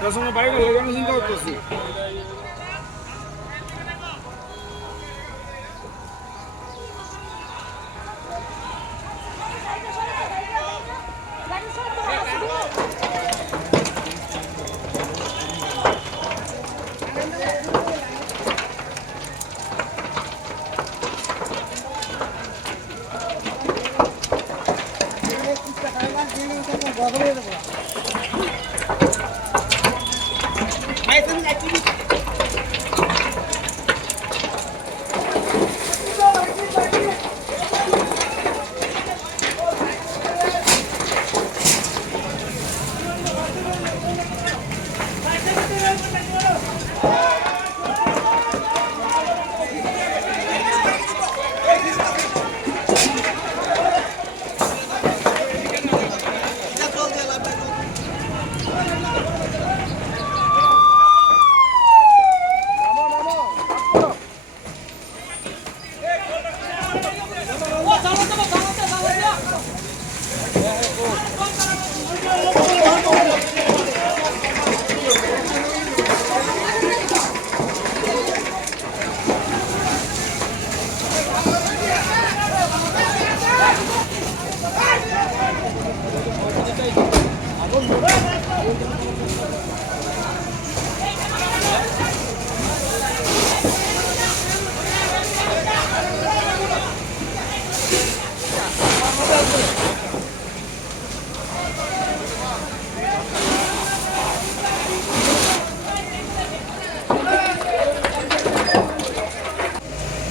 পেছনে বাইরে লাগানো চিন্তা করতেছি।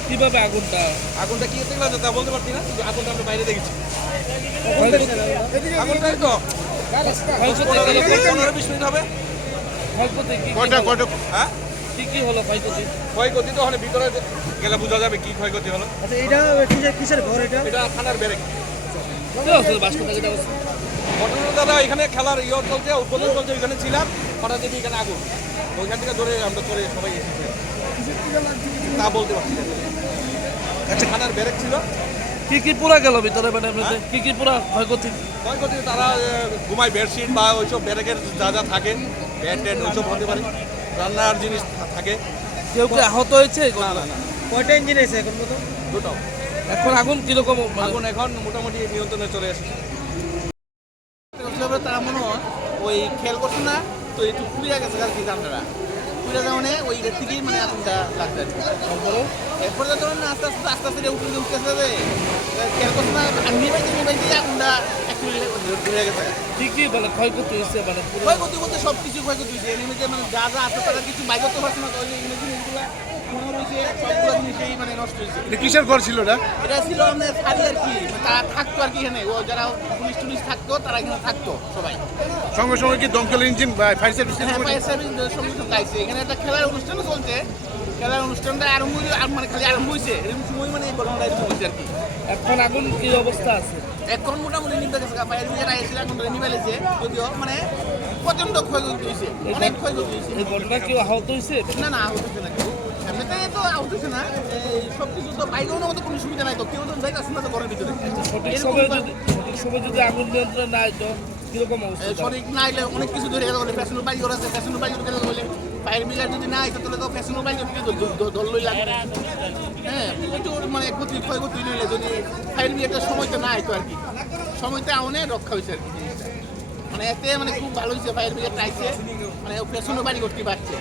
কিভাবে আগুনটা কি দেখলাম তা বলতে পারছি না, কিন্তু আগুনটা আমরা বাইরে দেখেছি। আগুনটা তো 15-20 মিনিট হবে। ক্ষয়ক্ষতি কি হ্যাঁ কি হলো? ক্ষয়ক্ষতি তো ওখানে ভিতরে গেলে বোঝা যাবে কি ক্ষয়ক্ষতি হলো। আচ্ছা, এটা কিসের ঘর? এটা থানার ব্যারেক। ঘটনা দাদা, এখানে খেলার চলছে, উদ্বোধন চলছে, ওইখানে ছিলাম, হঠাৎ দেখি এখানে আগুন। ওইখান থেকে ধরে আমরা চলে সবাই এসেছি। তা বলতে পারছি না। আচ্ছা, থানার ব্যারেক ছিল। কি পুরা গেল ভিতরে? মানে কি পুরা ক্ষয়ক্ষতি? তারা ঘুমায় বেডশিট বা ওইসব ব্যারেকের যা যা থাকে, ব্যাট ট্যাট ওইসব হতে পারে, রান্নার জিনিস থাকে। কেউ কি আহত হয়েছে? না। কয়টা ইঞ্জিন আছে এখন মতো? দুটো। এখন আগুন কিরকম? আগুন এখন মোটামুটি নিয়ন্ত্রণে চলে এসেছে। তারা মনে হয় ওই খেয়াল করছে না, তো একটু পুড়ে গেছে আর কি জানলারা। পুড়ে যাওয়ানে ওই এর থেকেই মানে আগুনটা লাগছে আর কি। এরপরে তো ধরুন আস্তে আস্তে উঠতেছে যে খেয়াল করছে না, নিবাইতে আগুনটা একটু ধরে গেছে। কি বলে ক্ষয়ক্ষতি হয়েছে? মানে ক্ষয়ক্ষতি বলতে সব কিছু ক্ষয়ক্ষতি হয়েছে। এমনিতে মানে যা আছে তারা কিছু বাইর করতে পারছে না। তো ওই জিনিসগুলো মনে রয়েছে, সবগুলো জিনিসই মানে নষ্ট হয়েছে। কিসের ঘর ছিল এটা? এটা ছিল আমাদের ফাঁড়ি আর কি, তারা থাকতো আর কি এখানে। ও যারা পুলিশ টুলিশ থাকতো তারা এখানে থাকতো সবাই। সঙ্গে সঙ্গে কি দমকল ইঞ্জিন বা ফায়ার সার্ভিস? হ্যাঁ, ফায়ার সার্ভিস সঙ্গে সঙ্গে আইছে। এখানে একটা খেলার অনুষ্ঠানও চলছে। খেলার অনুষ্ঠানটা আরম্ভ মানে খালি আরম্ভ হয়েছে, এরকম সময় মানে এই ঘটনাটা এরকম হয়েছে আর কি। এখন আগুন কি অবস্থা আছে? এখন মোটামুটি নিভে গেছে। ফায়ার ব্রিগেড আইসে এখন নিভে গেছে, যদিও মানে প্রচন্ড ক্ষয়ক্ষতি হয়েছে, অনেক ক্ষয়ক্ষতি হয়েছে। এই ঘটনা কেউ আহত হয়েছে? না আহত হচ্ছে না, কেউ এমনিতে তো আহত হচ্ছে না। এই সব কিছু তো বাইরেও মতো কোনো সুবিধা নাই, তো কেউ তো যাইতেছে না তো ঘরের ভিতরে। সঠিক সময় যদি আগুন নিয়ন্ত্রণ না হয় তো কিরকম অবস্থা? সঠিক না এলে অনেক কিছু ধরে গেলে বলে ফ্যাশনের বাইক আছে, ফ্যাশনের বাইক গেলে বলে ফায়ার ব্রিগেড যদি না আসে তাহলে তো ফ্যাশনের বাইক ধরলই লাগবে। হ্যাঁ, একটু মানে ক্ষয়ক্ষতি নিলে যদি ফায়ার ব্রিগেডের সময়তে না আইতো আর কি, সময়তে অনেক রক্ষা হয়েছে আর কি জিনিসটা। মানে এতে মানে খুব ভালো হয়েছে, ফায়ার ব্রিগেড আইসে, মানে ফ্যাশনের বাড়ি করতে পারছে।